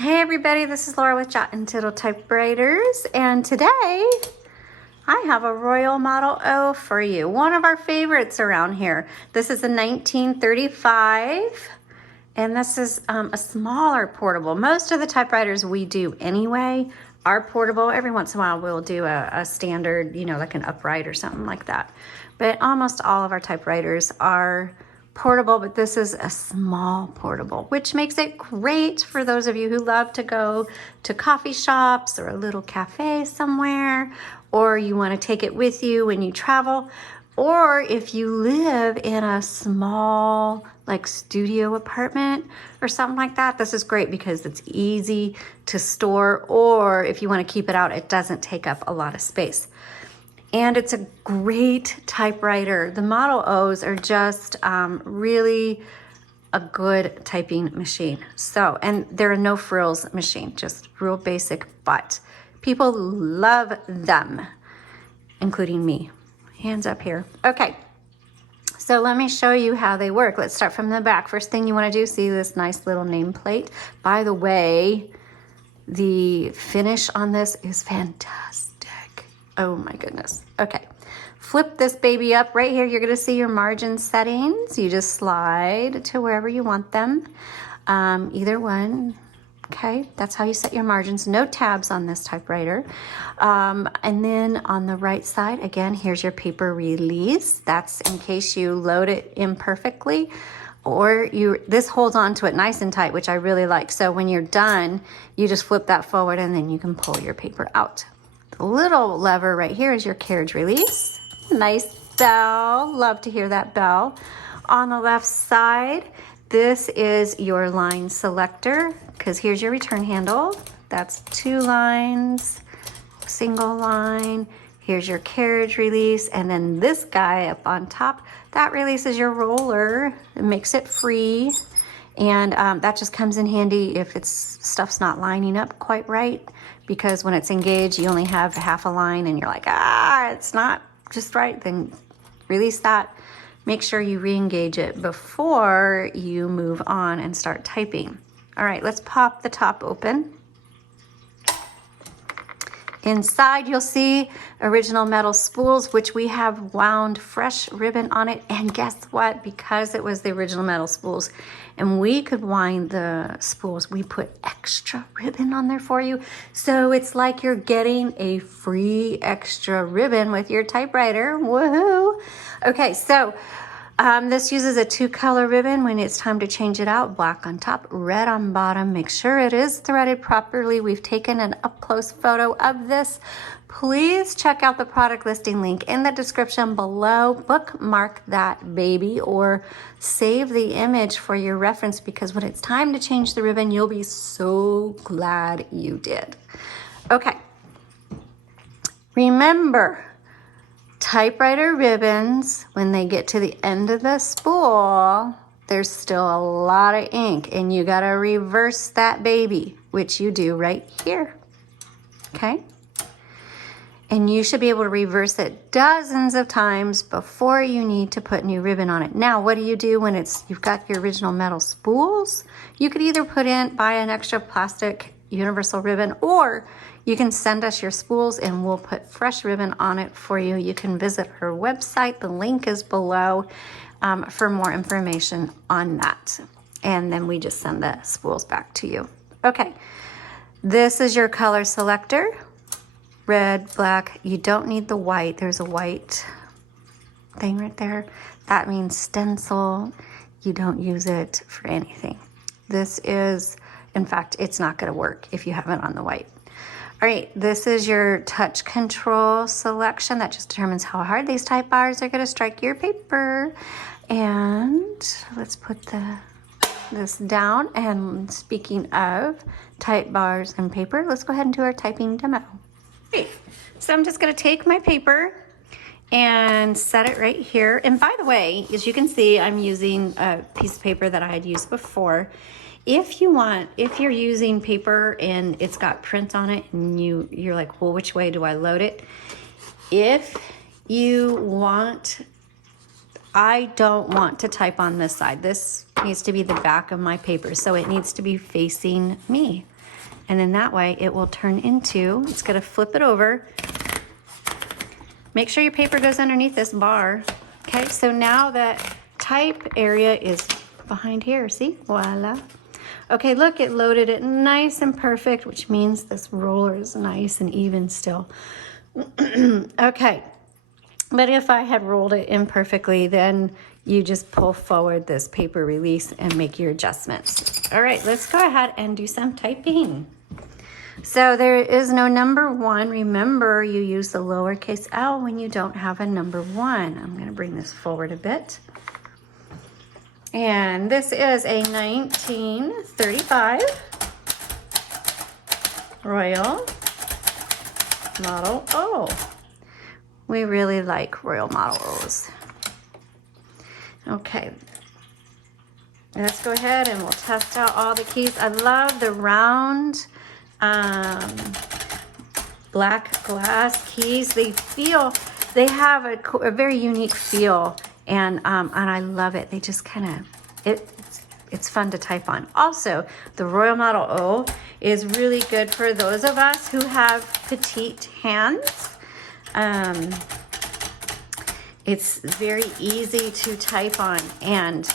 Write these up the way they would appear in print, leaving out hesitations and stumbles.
Hey everybody, this is Laura with Untitled Typewriters, and today I have a Royal Model O for you. One of our favorites around here. This is a 1935, and this is a smaller portable. Most of the typewriters we do anyway are portable. Every once in a while we'll do a standard, you know, like an upright or something like that. But almost all of our typewriters are portable, but this is a small portable, which makes it great for those of you who love to go to coffee shops or a little cafe somewhere, or you want to take it with you when you travel, or if you live in a small like studio apartment or something like that. This is great because it's easy to store, or if you want to keep it out, it doesn't take up a lot of space. And it's a great typewriter. The Model O's are just really a good typing machine. So, and they're a no frills machine, just real basic, but people love them, including me. Hands up here. Okay, so let me show you how they work. Let's start from the back. First thing you want to do, see this nice little nameplate. By the way, the finish on this is fantastic. Oh my goodness. Okay, flip this baby up. Right here you're going to see your margin settings. You just slide to wherever you want them, either one. Okay, that's how you set your margins. No tabs on this typewriter. And then on the right side, again, here's your paper release. That's in case you load it imperfectly, or this holds on to it nice and tight, which I really like. So when you're done, you just flip that forward and then you can pull your paper out. The little lever right here is your carriage release. Nice bell. Love to hear that bell. On the left side, this is your line selector, because here's your return handle. That's 2 lines, single line. Here's your carriage release, and then this guy up on top, that releases your roller. It makes it free, and that just comes in handy if stuff's not lining up quite right, because when it's engaged, you only have half a line and you're like, it's not just right, then release that. Make sure you re-engage it before you move on and start typing. All right, let's pop the top open. Inside, you'll see original metal spools, which we have wound fresh ribbon on it. And guess what? Because it was the original metal spools and we could wind the spools, we put extra ribbon on there for you. So it's like you're getting a free extra ribbon with your typewriter. Woohoo! Okay, so this uses a 2-color ribbon. When it's time to change it out, black on top, red on bottom. Make sure it is threaded properly. We've taken an up-close photo of this. Please check out the product listing link in the description below. Bookmark that baby or save the image for your reference, because when it's time to change the ribbon, you'll be so glad you did. Okay. Remember, typewriter ribbons, when they get to the end of the spool, there's still a lot of ink, and you gotta reverse that baby, which you do right here. Okay? And you should be able to reverse it dozens of times before you need to put new ribbon on it. Now, what do you do when you've got your original metal spools? You could either buy an extra plastic universal ribbon, or you can send us your spools and we'll put fresh ribbon on it for you. You can visit her website. The link is below for more information on that. And then we just send the spools back to you. Okay, this is your color selector. Red, black. You don't need the white. There's a white thing right there. That means stencil. You don't use it for anything. This is, in fact, it's not going to work if you have it on the white. All right, this is your touch control selection. That just determines how hard these type bars are going to strike your paper. And let's put this down. And speaking of type bars and paper, let's go ahead and do our typing demo. Great. So I'm just going to take my paper and set it right here. And by the way, as you can see, I'm using a piece of paper that I had used before. If you're using paper and it's got print on it and you're like, well, which way do I load it? If you want, I don't want to type on this side. This needs to be the back of my paper, so it needs to be facing me. And then that way it will turn into, it's gonna flip it over. Make sure your paper goes underneath this bar. Okay, so now that type area is behind here, see, voila. Okay, look, it loaded it nice and perfect, which means this roller is nice and even still. Okay, but if I had rolled it imperfectly, then you just pull forward this paper release and make your adjustments. All right, let's go ahead and do some typing. So there is no number 1. Remember, you use the lowercase l when you don't have a number 1. I'm gonna bring this forward a bit. And this is a 1935 Royal Model O. We really like Royal Model O's. Okay, let's go ahead and we'll test out all the keys. I love the round black glass keys. They have a very unique feel, and I love it. They just kind of, it's fun to type on. Also, the Royal Model O is really good for those of us who have petite hands. It's very easy to type on, and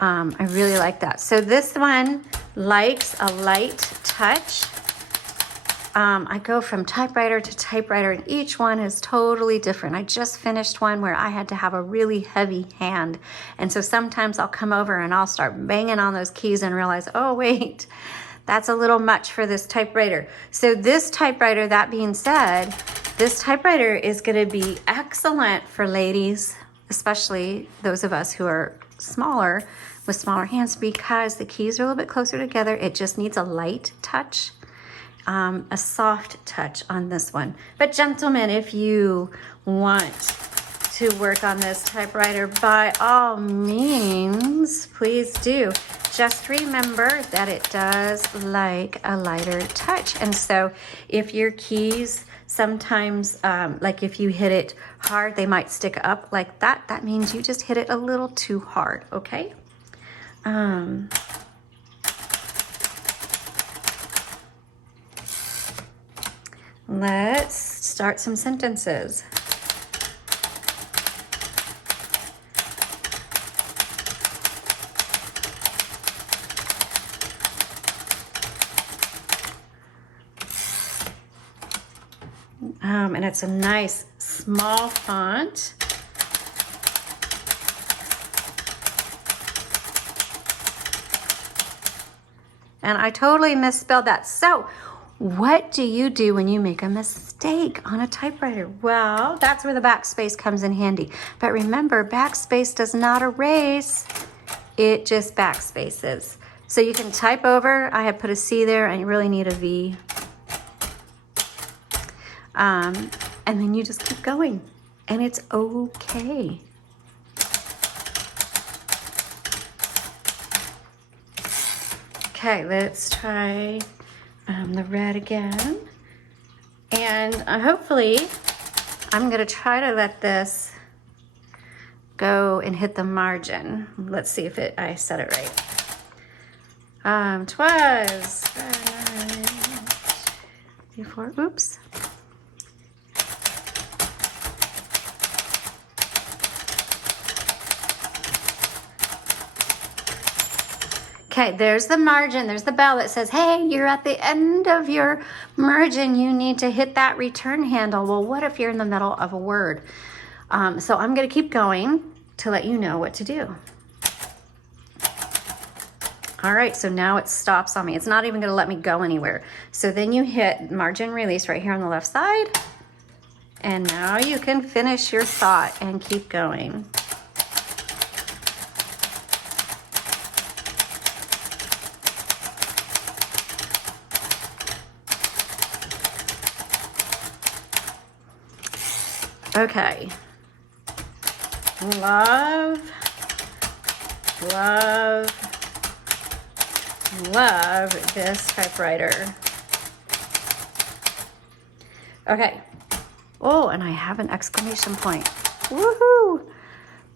I really like that. So this one likes a light touch. I go from typewriter to typewriter, and each one is totally different. I just finished one where I had to have a really heavy hand, and so sometimes I'll come over and I'll start banging on those keys and realize, oh wait, that's a little much for this typewriter. So this typewriter, that being said, this typewriter is going to be excellent for ladies, especially those of us who are smaller, with smaller hands, because the keys are a little bit closer together. It just needs a light touch, a soft touch on this one. But gentlemen, if you want to work on this typewriter, by all means, please do. Just remember that it does like a lighter touch. And so if your keys sometimes, like if you hit it hard, they might stick up like that. That means you just hit it a little too hard, okay? Let's start some sentences. And it's a nice small font. And I totally misspelled that. So what do you do when you make a mistake on a typewriter? Well, that's where the backspace comes in handy. But remember, backspace does not erase, it just backspaces. So you can type over. I have put a C there, and you really need a V. And then you just keep going, and it's okay. Okay, let's try the red again. And hopefully, I'm gonna try to let this go and hit the margin. Let's see if I said it right. Twas before, oops. Okay, there's the margin. There's the bell that says, hey, you're at the end of your margin. You need to hit that return handle. Well, what if you're in the middle of a word? So I'm going to keep going to let you know what to do. All right, so now it stops on me. It's not even going to let me go anywhere. So then you hit margin release right here on the left side. And now you can finish your thought and keep going. Okay, love this typewriter. Okay, oh, and I have an exclamation point. Woohoo!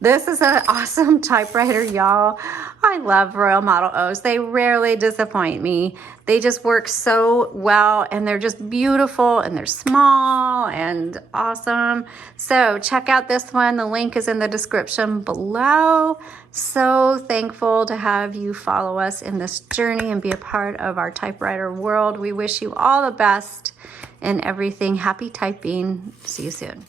This is an awesome typewriter, y'all. I love Royal Model O's. They rarely disappoint me. They just work so well, and they're just beautiful, and they're small and awesome. So check out this one. The link is in the description below. So thankful to have you follow us in this journey and be a part of our typewriter world. We wish you all the best in everything. Happy typing. See you soon.